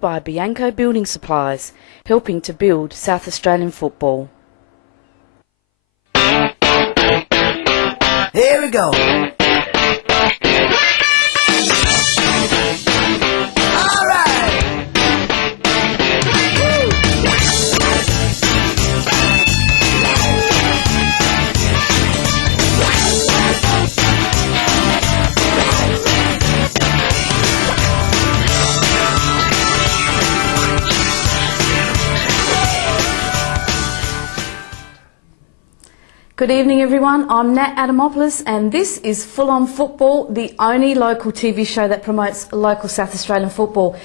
By Bianco Building Supplies, helping to build South Australian football. Here we go. All right. Good evening everyone, I'm Nat Adamopoulos and this is Full On Football, the only local TV show that promotes local South Australian football.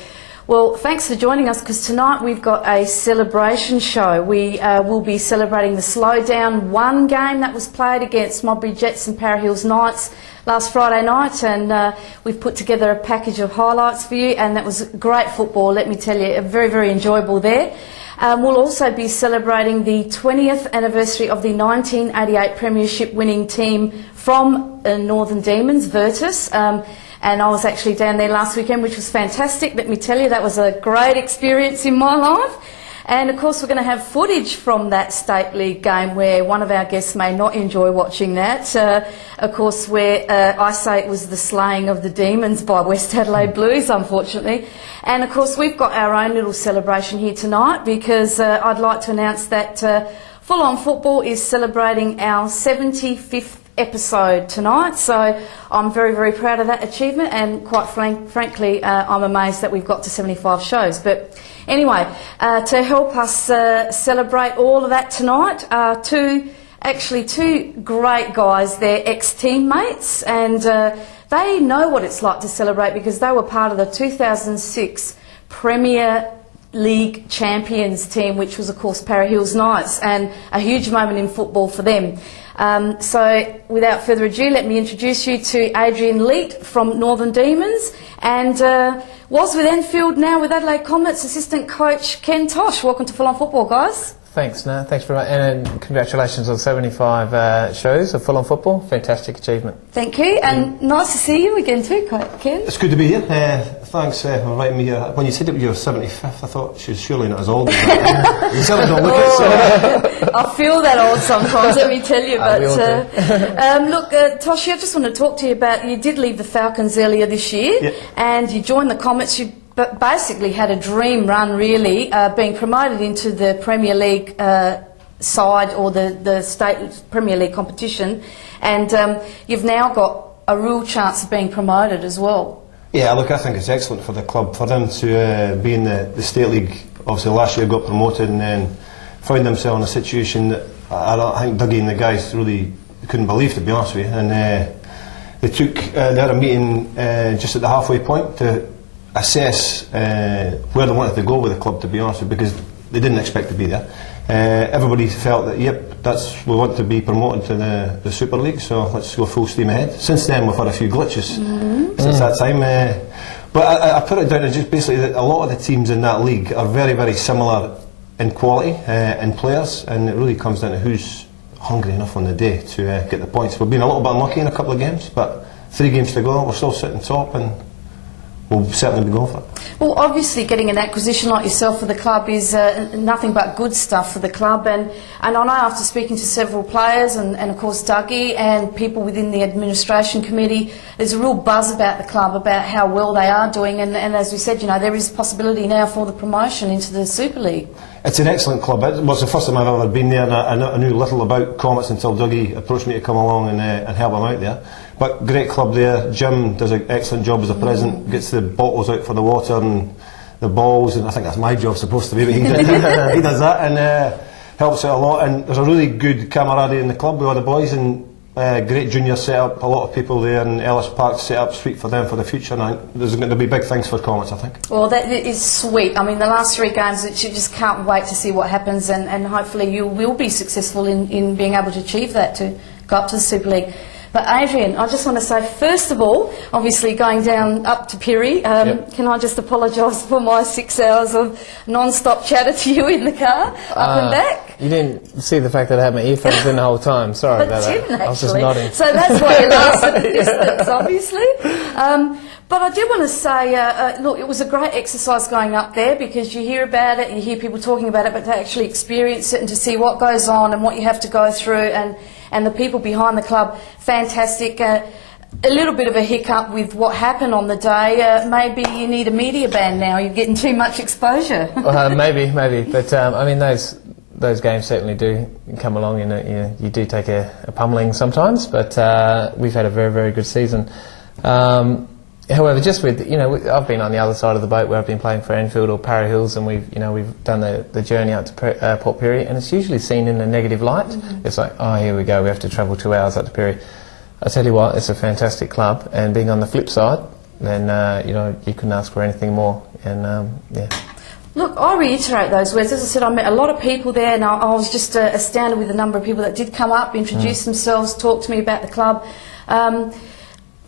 Well, thanks for joining us because tonight we've got a celebration show. We will be celebrating the Showdown 1 game that was played against Modbury Jets and Para Hills Knights last Friday night, and we've put together a package of highlights for you, and that was great football, let me tell you, very, very enjoyable there. We'll also be celebrating the 20th anniversary of the 1988 Premiership winning team from Northern Demons, Virtus, and I was actually down there last weekend, which was fantastic. Let me tell you, that was a great experience in my life. And of course we're going to have footage from that State League game where one of our guests may not enjoy watching that. Of course where I say it was the slaying of the Demons by West Adelaide Blues, unfortunately. And of course we've got our own little celebration here tonight because I'd like to announce that Full On Football is celebrating our 75th episode tonight, so I'm very, very proud of that achievement, and quite frankly I'm amazed that we've got to 75 shows. But anyway, to help us celebrate all of that tonight are two great guys. They're ex-teammates, and they know what it's like to celebrate because they were part of the 2006 Premier League champions team, which was of course Para Hills Knights, and a huge moment in football for them. So without further ado, let me introduce you to Adrian Leet from Northern Demons, and was with Enfield, now with Adelaide Comets, assistant coach Ken Tosh. Welcome to Full On Football, guys. Thanks, Nat. Thanks very much, and congratulations on 75 shows of Full On Football. Fantastic achievement. Thank you, and nice to see you again too, Ken. It's good to be here. Thanks for inviting me here. When you said it was your 75th, I thought she's surely not as old as that. You certainly don't look it. So. I feel that old sometimes, let me tell you. But look, Toshi, I just want to talk to you about, you did leave the Falcons earlier this year, yep, and you joined the Comets. You basically had a dream run, really, being promoted into the Premier League side, or the state Premier League competition, and you've now got a real chance of being promoted as well. Yeah, look, I think it's excellent for the club, for them to be in the State League. Obviously last year got promoted and then found themselves in a situation that I think Dougie and the guys really couldn't believe, to be honest with you, and they had a meeting just at the halfway point to assess where they wanted to go with the club, to be honest with you, because they didn't expect to be there. Everybody felt that, yep, we want to be promoted to the Super League, so let's go full steam ahead. Since then we've had a few glitches since that time, but I put it down to just basically that a lot of the teams in that league are very, very similar in quality and players, and it really comes down to who's hungry enough on the day to get the points. We've been a little bit unlucky in a couple of games, but 3 games to go, we're still sitting top, and we'll certainly be going for it. Well, obviously getting an acquisition like yourself for the club is nothing but good stuff for the club, and I know after speaking to several players and of course Dougie and people within the administration committee, there's a real buzz about the club, about how well they are doing, and as we said, you know, there is a possibility now for the promotion into the Super League. It's an excellent club. It was the first time I've ever been there, and I knew little about Comets until Dougie approached me to come along and help him out there. But great club there. Jim does an excellent job as a president, gets the bottles out for the water and the balls, and I think that's my job supposed to be, but he does that, and helps out a lot, and there's a really good camaraderie in the club with all the boys, and great junior set-up, a lot of people there, and Ellis Park set up sweet for them for the future, and there's going to be big things for Comets, I think. Well, that is sweet. I mean, the last 3 games, you just can't wait to see what happens, and hopefully you will be successful in being able to achieve that, to go up to the Super League. But Adrian, I just want to say, first of all, obviously going down up to Pirrie, yep, can I just apologise for my 6 hours of non-stop chatter to you in the car, up and back? You didn't see the fact that I had my earphones in the whole time. Sorry about that. Didn't, I was just actually. nodding. So that's why you laughed at the distance, obviously. But I do want to say, look, it was a great exercise going up there, because you hear about it, you hear people talking about it, but to actually experience it and to see what goes on and what you have to go through, and the people behind the club, fantastic. A little bit of a hiccup with what happened on the day. Maybe you need a media ban now. You're getting too much exposure. Maybe. But I mean, those games certainly do come along, and you do take a pummeling sometimes. But we've had a very, very good season. However, just with I've been on the other side of the boat where I've been playing for Enfield or Para Hills, and we've done the journey out to Port Pirie, and it's usually seen in a negative light. Mm-hmm. It's like, oh, here we go, we have to travel 2 hours up to Pirie. I tell you what, it's a fantastic club, and being on the flip side, then you couldn't ask for anything more. And yeah. Look, I reiterate those words. As I said, I met a lot of people there, and I was just astounded with the number of people that did come up, introduce themselves, talk to me about the club.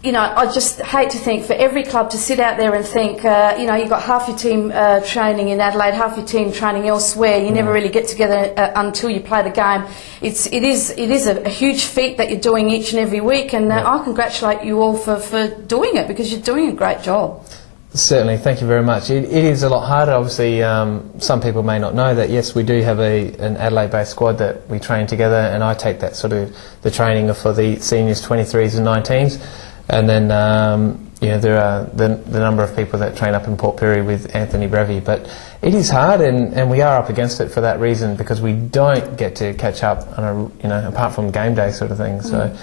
I just hate to think for every club to sit out there and think, you've got half your team training in Adelaide, half your team training elsewhere. You never really get together until you play the game. It is a huge feat that you're doing each and every week, and I congratulate you all for doing it, because you're doing a great job. Certainly, thank you very much. It is a lot harder. Obviously, some people may not know that, yes, we do have an Adelaide-based squad that we train together, and I take that sort of the training for the seniors, 23s and 19s. And then, there are the number of people that train up in Port Pirie with Anthony Brevi. But it is hard, and we are up against it for that reason, because we don't get to catch up on apart from game day sort of thing. So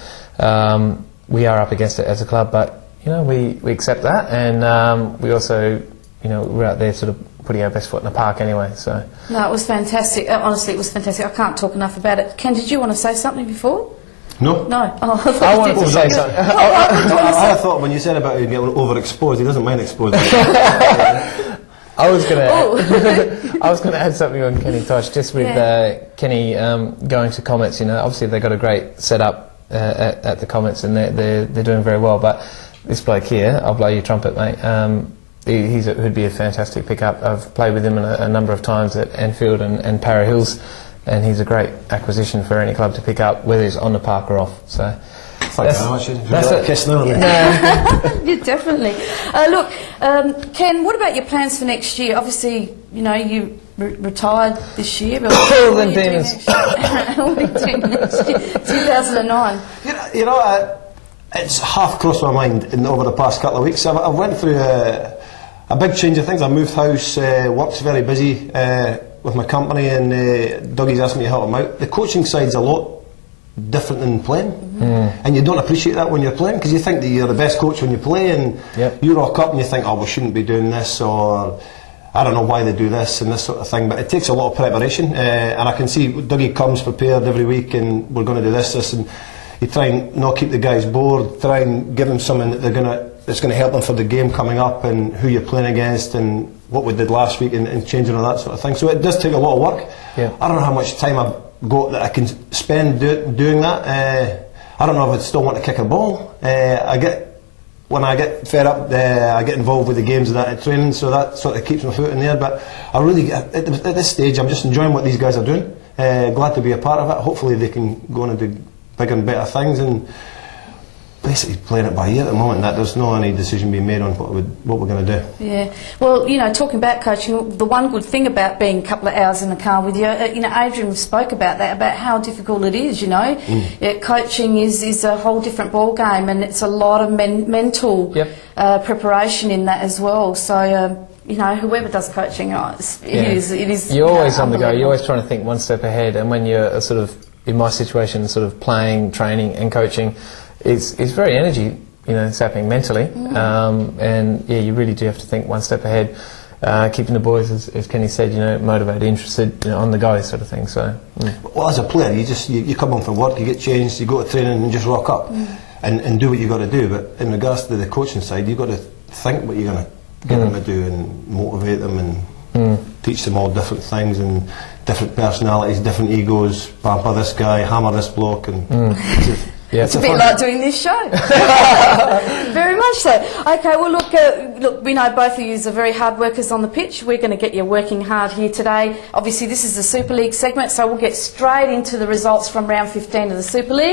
we are up against it as a club, but we accept that, and we also we're out there sort of putting our best foot in the park anyway. So no, it was fantastic. Honestly, it was fantastic. I can't talk enough about it. Ken, did you want to say something before? No. No. Oh, I wanted to say something. I thought when you said about getting overexposed, he doesn't mind exposing. I was going to add something on Kenny Tosh, just with Kenny going to Comets. Obviously they've got a great setup at the Comets, and they're doing very well. But this bloke here, I'll blow your trumpet, mate. He'd be a fantastic pickup. I've played with him a number of times at Enfield and Para Hills. And he's a great acquisition for any club to pick up, whether it's on the park or off. So that's it. Yeah, definitely. Look, Ken, what about your plans for next year? Obviously, you retired this year. But what are you doing next year? What are you doing next year? 2009. It's half crossed my mind over the past couple of weeks. I went through a big change of things. I moved house, work's very busy with my company, and Dougie's asked me to help him out. The coaching side's a lot different than playing, and you don't appreciate that when you're playing, because you think that you're the best coach when you play, and you rock up and you think, oh, we shouldn't be doing this, or I don't know why they do this and this sort of thing. But it takes a lot of preparation, and I can see Dougie comes prepared every week, and we're going to do this, and you try and not keep the guys bored, try and give them something that that's going to help them for the game coming up, and who you're playing against, and what we did last week, and changing all that sort of thing. So it does take a lot of work. I don't know how much time I've got that I can spend doing that. I don't know if I still want to kick a ball. When I get fed up, I get involved with the games and that at training, so that sort of keeps my foot in there. But I really, at this stage, I'm just enjoying what these guys are doing. Glad to be a part of it. Hopefully they can go on and do bigger and better things, and basically playing it by ear at the moment. That there's no any decision being made on what we're going to do. Yeah, well, talking about coaching, the one good thing about being a couple of hours in the car with you, Adrian spoke about that, about how difficult it is. Coaching is a whole different ball game, and it's a lot of mental preparation in that as well. So. Whoever does coaching, it is. You're always on the go. You're always trying to think one step ahead, and when you're sort of in my situation, sort of playing, training, and coaching. It's very energy, sapping mentally, and you really do have to think one step ahead, keeping the boys, as Kenny said, motivated, interested, on the go, sort of thing. So, well, as a player, you come home from work, you get changed, you go to training, and just rock up, and do what you've got to do. But in regards to the coaching side, you've got to think what you're going to get them to do, and motivate them, and teach them all different things, and different personalities, different egos. Pamper this guy, hammer this bloke, and Yeah, it's a bit like doing this show. Very much so. Okay, well, look, we know both of you are very hard workers on the pitch. We're going to get you working hard here today. Obviously, this is the Super League segment, so we'll get straight into the results from round 15 of the Super League.